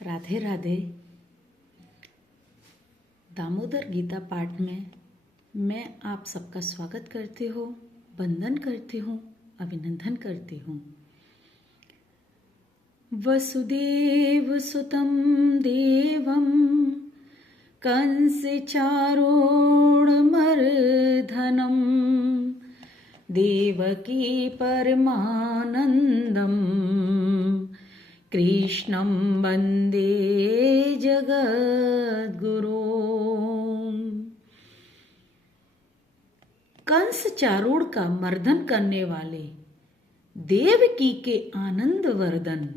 राधे राधे। दामोदर गीता पाठ में मैं आप सबका स्वागत करती हूँ, वंदन करती हूँ, अभिनंदन करती हूँ। वसुदेव सुतं देवं कंसचारूढमर्दनं देवकी परमानन्दं कृष्णं वन्दे जगद्गुरुं। कंस चारूढ़ का मर्दन करने वाले देवकी के आनंद वर्धन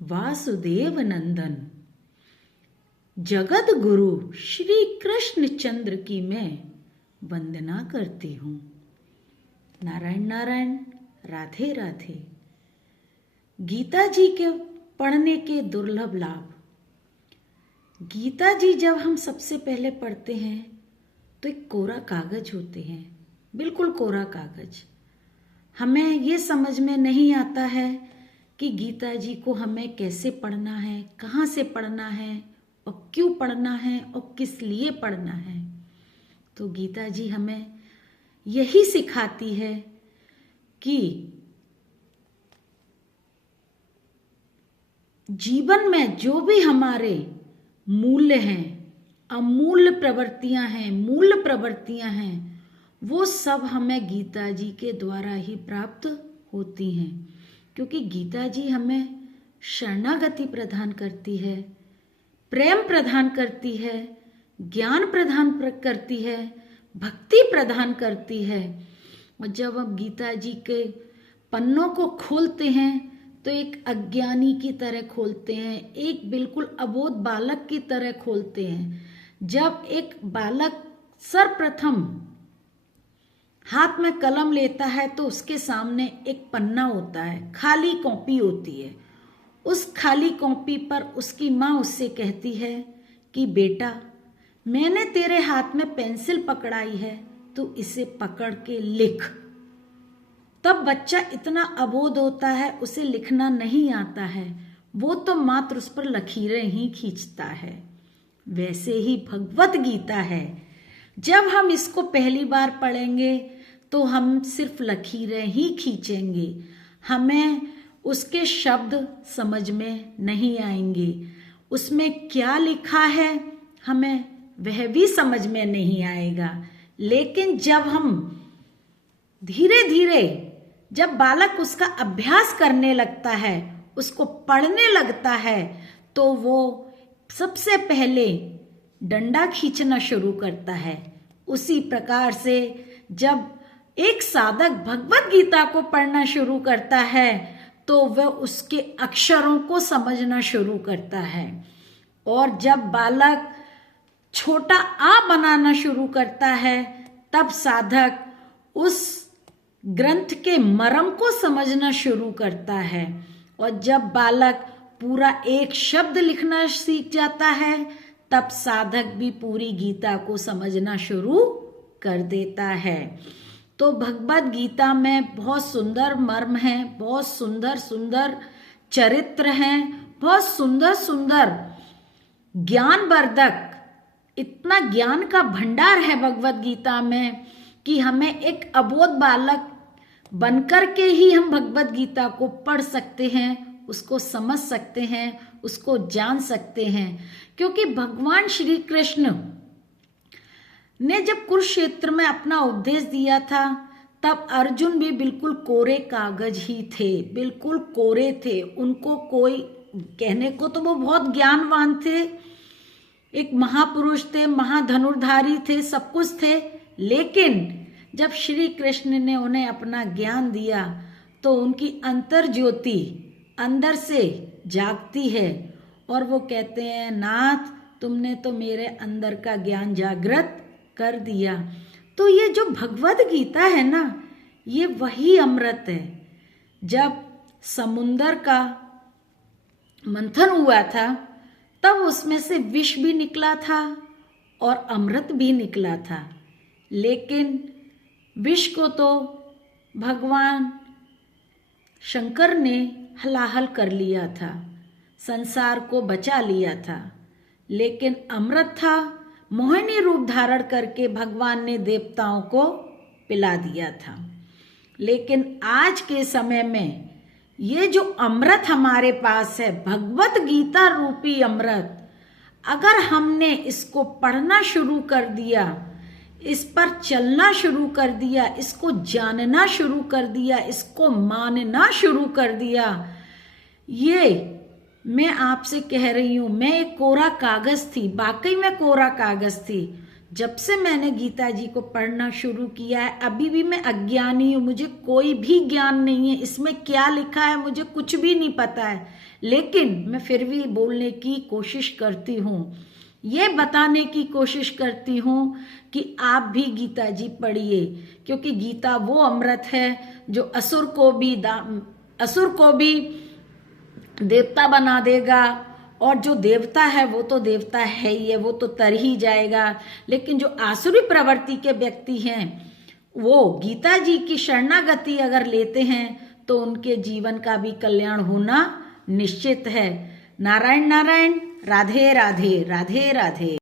वासुदेव नंदन जगत गुरु श्री कृष्ण चंद्र की मैं वंदना करती हूँ। नारायण नारायण, राधे राधे। गीता जी के पढ़ने के दुर्लभ लाभ। गीता जी जब हम सबसे पहले पढ़ते हैं तो एक कोरा कागज होते हैं, बिल्कुल कोरा कागज। हमें ये समझ में नहीं आता है कि गीता जी को हमें कैसे पढ़ना है, कहाँ से पढ़ना है और क्यों पढ़ना है और किस लिए पढ़ना है। तो गीता जी हमें यही सिखाती है कि जीवन में जो भी हमारे मूल्य हैं, अमूल्य प्रवृत्तियां हैं, मूल्य प्रवृत्तियां हैं, वो सब हमें गीता जी के द्वारा ही प्राप्त होती हैं। क्योंकि गीता जी हमें शरणागति प्रदान करती है, प्रेम प्रदान करती है, ज्ञान प्रदान करती है, भक्ति प्रदान करती है। और जब हम गीता जी के पन्नों को खोलते हैं तो एक अज्ञानी की तरह खोलते हैं, एक बिल्कुल अबोध बालक की तरह खोलते हैं। जब एक बालक सर्वप्रथम हाथ में कलम लेता है तो उसके सामने एक पन्ना होता है, खाली कॉपी होती है। उस खाली कॉपी पर उसकी माँ उससे कहती है कि बेटा, मैंने तेरे हाथ में पेंसिल पकड़ाई है, तू इसे पकड़ के लिख। तब बच्चा इतना अबोध होता है, उसे लिखना नहीं आता है, वो तो मात्र उस पर लकीरें ही खींचता है। वैसे ही भगवत गीता है, जब हम इसको पहली बार पढ़ेंगे तो हम सिर्फ लकीरें ही खींचेंगे, हमें उसके शब्द समझ में नहीं आएंगे। उसमें क्या लिखा है हमें वह भी समझ में नहीं आएगा। लेकिन जब हम धीरे धीरे, जब बालक उसका अभ्यास करने लगता है, उसको पढ़ने लगता है, तो वो सबसे पहले डंडा खींचना शुरू करता है। उसी प्रकार से जब एक साधक भगवत गीता को पढ़ना शुरू करता है तो वह उसके अक्षरों को समझना शुरू करता है। और जब बालक छोटा आ बनाना शुरू करता है तब साधक उस ग्रंथ के मर्म को समझना शुरू करता है। और जब बालक पूरा एक शब्द लिखना सीख जाता है तब साधक भी पूरी गीता को समझना शुरू कर देता है। तो भगवत गीता में बहुत सुंदर मर्म है, बहुत सुंदर सुंदर चरित्र हैं, बहुत सुंदर सुंदर ज्ञानवर्धक, इतना ज्ञान का भंडार है भगवत गीता में कि हमें एक अबोध बालक बनकर के ही हम भगवत गीता को पढ़ सकते हैं, उसको समझ सकते हैं, उसको जान सकते हैं। क्योंकि भगवान श्री कृष्ण ने जब कुरुक्षेत्र में अपना उपदेश दिया था तब अर्जुन भी बिल्कुल कोरे कागज ही थे, बिल्कुल कोरे थे। उनको कोई कहने को तो वो बहुत ज्ञानवान थे, एक महापुरुष थे, महाधनुर्धारी थे, सब कुछ थे। लेकिन जब श्री कृष्ण ने उन्हें अपना ज्ञान दिया तो उनकी अंतर ज्योति अंदर से जागती है और वो कहते हैं, नाथ तुमने तो मेरे अंदर का ज्ञान जागृत कर दिया। तो ये जो भगवत गीता है ना, ये वही अमृत है। जब समुंदर का मंथन हुआ था तब उसमें से विष भी निकला था और अमृत भी निकला था। लेकिन विष को तो भगवान शंकर ने हलाहल कर लिया था, संसार को बचा लिया था, लेकिन अमृत था, मोहिनी रूप धारण करके भगवान ने देवताओं को पिला दिया था। लेकिन आज के समय में ये जो अमृत हमारे पास है, भगवत गीता रूपी अमृत, अगर हमने इसको पढ़ना शुरू कर दिया, इस पर चलना शुरू कर दिया, इसको जानना शुरू कर दिया, इसको मानना शुरू कर दिया, ये मैं आपसे कह रही हूं, मैं एक कोरा कागज थी, वाकई में कोरा कागज थी। जब से मैंने गीता जी को पढ़ना शुरू किया है, अभी भी मैं अज्ञानी हूं, मुझे कोई भी ज्ञान नहीं है, इसमें क्या लिखा है मुझे कुछ भी नहीं पता है, लेकिन मैं फिर भी बोलने की कोशिश करती हूँ, ये बताने की कोशिश करती हूँ कि आप भी गीता जी पढ़िए, क्योंकि गीता वो अमृत है जो असुर को भी देवता बना देगा, और जो देवता है वो तो देवता है ही है, वो तो तर ही जाएगा। लेकिन जो आसुरी प्रवृत्ति के व्यक्ति हैं, वो गीता जी की शरणागति अगर लेते हैं तो उनके जीवन का भी कल्याण होना निश्चित है। नारायण नारायण, राधे राधे, राधे राधे।